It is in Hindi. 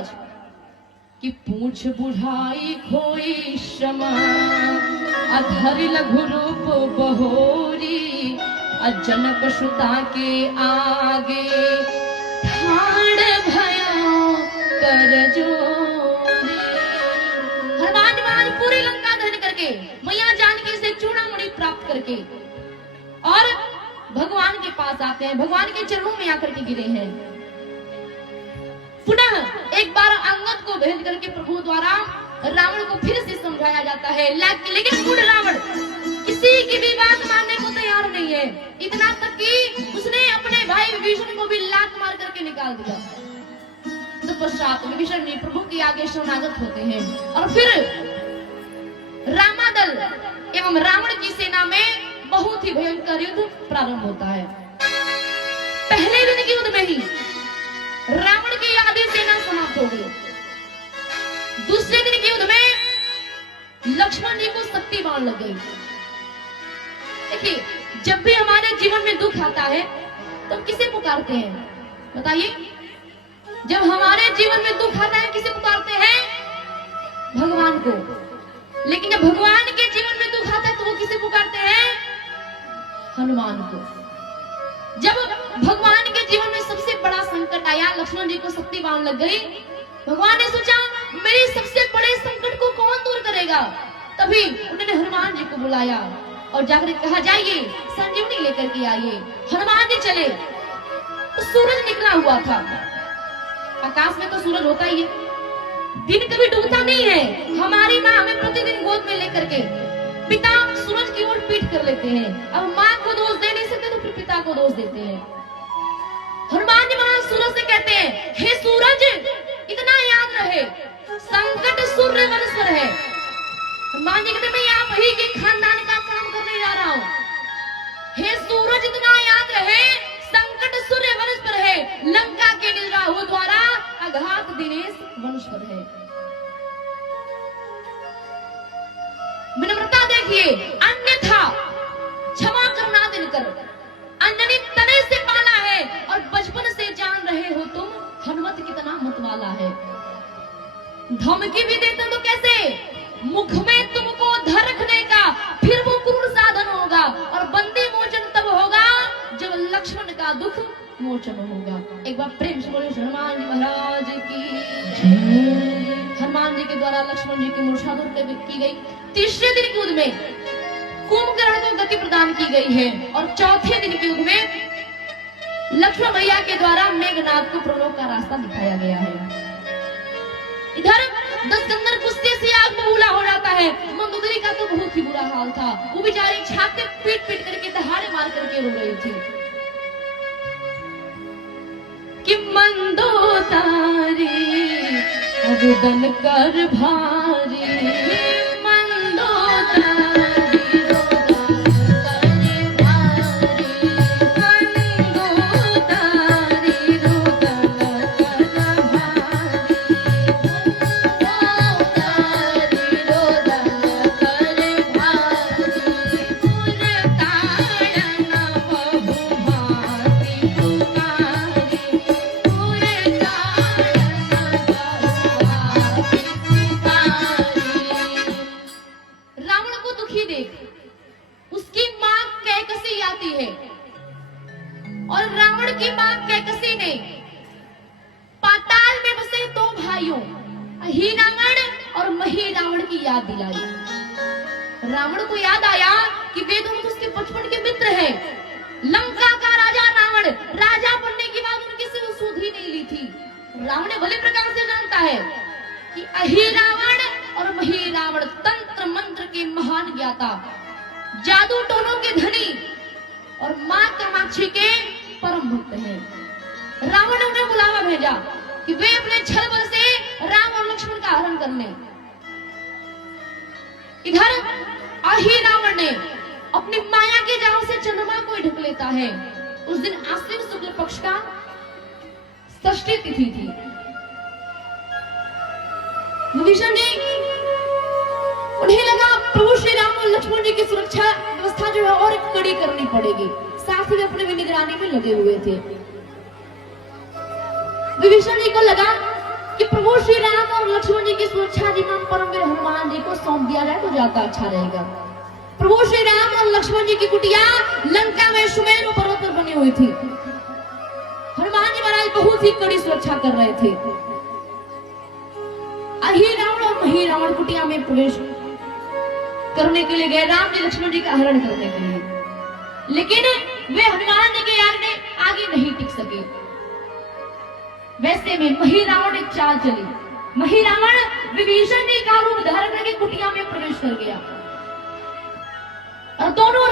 महाराज कि पूछ बुढ़ाई खोई क्षमा अधर लघु रूप बहोरी जनक सुता के आगे ठाड़ भयो कर जोरी। हनुमान पूरी लंका दहन करके मैया जानकी से चूड़ामणि प्राप्त करके और भगवान के पास आते हैं, भगवान के चरणों में आकर के गिरे हैं। पुनः एक बार अंगद को भेज करके प्रभु द्वारा रावण को फिर से समझाया जाता है, लेकिन मूढ़ रावण किसी की भी बात मानने को तैयार नहीं है। इतना तक कि उसने अपने भाई विभीषण को भी लात मार करके निकाल दिया। तत्पश्चात विभीषण जी प्रभु के आगे शरणागत होते हैं और फिर रामादल एवं रावण की सेना में बहुत ही भयंकर युद्ध प्रारंभ होता है। पहले दिन के युद्ध में ही रावण की आधी सेना समाप्त हो गई। दूसरे दिन के युद्ध में लक्ष्मण जी को शक्ति बाण लग गई। देखिए, जब भी हमारे जीवन में दुख आता है तो किसे पुकारते हैं बताइए? जब हमारे जीवन में दुख आता है किसे पुकारते हैं? भगवान को। लेकिन जब भगवान के जीवन में दुख आता है तो वो किसे पुकारते हैं? हनुमान को। जब भगवान के जीवन में सबसे बड़ा संकट आया, लक्ष्मण जी को शक्ति बाण लग गई, भगवान ने सोचा मेरे सबसे बड़े संकट को कौन दूर करेगा। तभी उन्होंने हनुमान जी को बुलाया और जाकर कहा जाइए संजीवनी लेकर के आइए। हनुमान जी चले तो सूरज निकला हुआ था। आकाश में तो सूरज होता ही है, दिन कभी डूबता नहीं है। हमारी माँ हमें प्रतिदिन गोद में लेकर के पिता सूरज की ओर पीठ कर लेते हैं। अब माँ को दोष दे नहीं सकते तो फिर पिता को दोष देते हैं। हनुमान जी महाराज सूरज से कहते हैं, हे सूरज इतना याद रहे संकट सूर्य वंश पर है। हनुमान जी कहते मैं आप ही के खानदान का काम करने जा रहा हूँ। हे सूरज इतना याद रहे संकट सूर्य वंश पर है, लंका के निराहु द्वारा आघात दिनेश वंश पर है। विनम्रता देखिए, अन्यथा क्षमा करना दिनकर। अंजनी तने से पाला है और बचपन से जान रहे हो तुम हनुमत कितना मतवाला है। धमकी भी देते तो कैसे? मुख में तुमको धर रखने का, फिर वो क्रूर साधन होगा और बंदी मोचन तब होगा जब लक्ष्मण का दुख मोचन होगा। एक बार प्रेम से बोले हनुमान जी महाराज की। हनुमान जी के द्वारा लक्ष्मण जी की मूर्छा दूर की गई। तीसरे दिन के युद्ध में कुंभकर्ण को गति प्रदान की गई है और चौथे दिन के युद्ध में लक्ष्मण भैया के द्वारा मेघनाथ को प्रलोक का रास्ता दिखाया गया है। इधर दशकंदर कुश्ती से आग बबूला हो जाता है। मंदोदरी का तो बहुत ही बुरा हाल था, वो बेचारी छाती पीट पीट करके दहाड़े मार करके रो रही थी कि मंदोदरी अवदन कर भारी। रावण को याद आया कि वे दोनों उसके बचपन के मित्र हैं। लंका का राजा रावण, राजा बनने के बाद उनकी से वो सुध ही नहीं ली थी। रावण ने भले प्रकार से जानता है कि अहिरावण और महिरावण तंत्र मंत्र के महान ज्ञाता, जादू टोनों के धनी और मां कामाक्षी के परम भक्त हैं। रावण ने उन्हें बुलावा भेजा कि वे अपने छल बल से राम और लक्ष्मण का हरण कर लें। इधर अहिरावण ने अपनी माया के जाल से चंद्रमा को ढक लेता है। उस दिन आश्विन शुक्ल पक्ष का षष्ठी तिथि थी। विभीषण जी उन्हें लगा प्रभु श्री राम और लक्ष्मण जी की सुरक्षा व्यवस्था जो है और कड़ी करनी पड़ेगी, साथ ही अपने भी निगरानी में लगे हुए थे। विभीषण जी को लगा कि प्रभु श्री राम और लक्ष्मण जी की सुरक्षा जिम्मा परमवीर हनुमान जी को सौंप दिया जाए तो ज्यादा अच्छा रहेगा। प्रभु श्री राम और लक्ष्मण जी की कुटिया लंका में सुमेरु पर्वत पर बनी हुई थी। हनुमान जी महाराज बहुत ही कड़ी सुरक्षा कर रहे थे। अही रावण और मही रावण कुटिया में प्रवेश करने के लिए गए, राम जी लक्ष्मण जी का हरण करने के लिए, लेकिन वे हनुमान जी के आगे नहीं टिक सके। वैसे में मही रावण एक चाल चली। मही रावण विभीषण जी का रूप धारण करके कुटिया में प्रवेश कर गया और दोनों